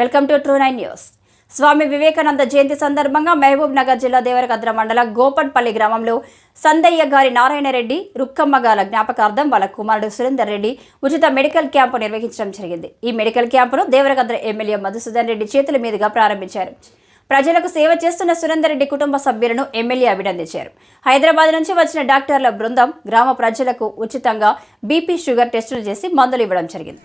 Welcome to True9 news. Swami Vivekananda Jayanti సందర్భంగా మహబూబ్ నగర్ జిల్లా దేవరకద్ర మండల గోపన్పల్లి గ్రామంలో సందయ్య గారి నారాయణరెడ్డి రుక్కమ్మ గాల జ్ఞాపకార్థం వాళ్ళ కుమారుడు సురేందర్ రెడ్డి ఉచిత మెడికల్ క్యాంపు నిర్వహించడం జరిగింది. ఈ మెడికల్ క్యాంపును దేవరకద్ర ఎమ్మెల్యే మధుసూదన్ రెడ్డి చేతుల మీదుగా ప్రారంభించారు. ప్రజలకు సేవ చేస్తున్న సురేందర్ రెడ్డి కుటుంబ సభ్యులను ఎమ్మెల్యే అభినందించారు. హైదరాబాద్ నుంచి వచ్చిన డాక్టర్ల బృందం గ్రామ ప్రజలకు ఉచితంగా బీపీ, షుగర్ టెస్టులు చేసి మందులు ఇవ్వడం జరిగింది.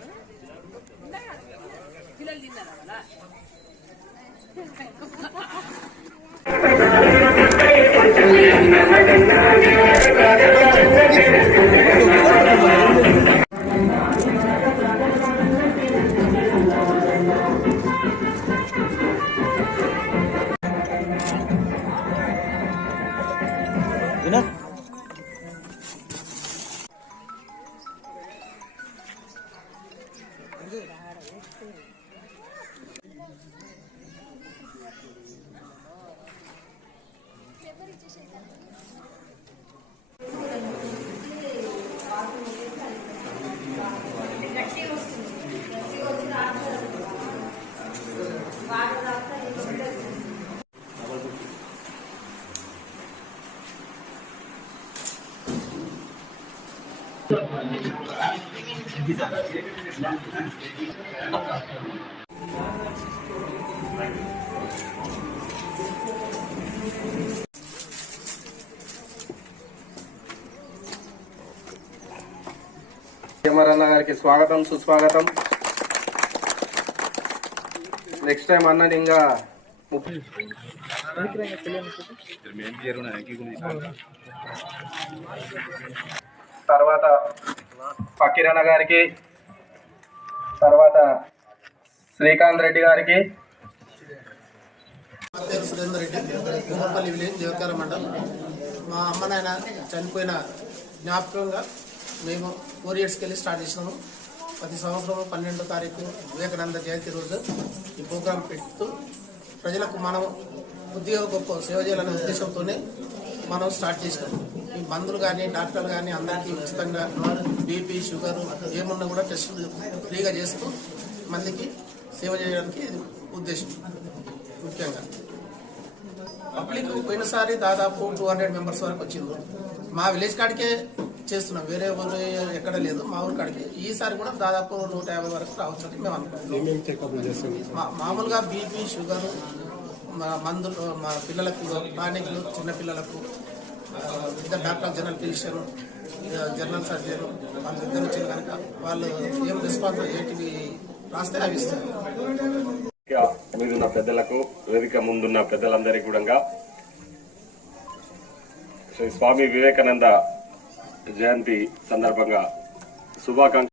అన్న గారికి స్వాగతం, సుస్వాగతం. నెక్స్ట్ టైం అన్నది ఇంకా తర్వాత ఫకీరన్న గారికి, తర్వాత శ్రీకాంత్ రెడ్డి గారికి. సురేందర్ రెడ్డి, గోపన్పల్లి విలేజ్, దేవరకద్ర మండలం. మా అమ్మ నాయన చనిపోయిన జ్ఞాపకంగా మేము 4 ఇయర్స్కి వెళ్ళి స్టార్ట్ చేసినాము. ప్రతి సంవత్సరం 12వ తారీఖు వివేకానంద జయంతి రోజు ఈ ప్రోగ్రాం పెడుతూ ప్రజలకు మనం కొద్దిగా గొప్ప సేవ చేయాలనే ఉద్దేశంతోనే మనం స్టార్ట్ చేసినాం. ఈ మందులు కానీ డాక్టర్లు కానీ అందరికీ ఉచితంగా బీపీ, షుగరు ఏమున్నా కూడా టెస్టులు ఫ్రీగా చేస్తూ మందికి సేవ చేయడానికి ఉద్దేశం. ముఖ్యంగా పబ్లిక్ పోయినసారి దాదాపు 200 మెంబర్స్ వరకు వచ్చింది. మా విలేజ్ కాడికే చేస్తున్నాం, వేరే ఊరు ఎక్కడ లేదు, మా ఊరి కాడికి. ఈసారి కూడా దాదాపు 150 వరకు రావచ్చని మేము అనుకుంటున్నాం. మామూలుగా బీపీ, షుగరు, మందులు, మా పిల్లలకు టానిక్లు, చిన్నపిల్లలకు, ఇద్దరు doctor, general physician, general surgeon, వాళ్ళు ఇద్దరు వచ్చారు కనుక వాళ్ళు ఏం రెస్పాన్స్ ఏంటివి రాస్తే అవి ఇస్తారు. మీరున్న పెద్దలకు, వేదిక ముందున్న పెద్దలందరికీ కూడా శ్రీ స్వామి వివేకానంద జయంతి సందర్భంగా శుభాకాంక్షలు.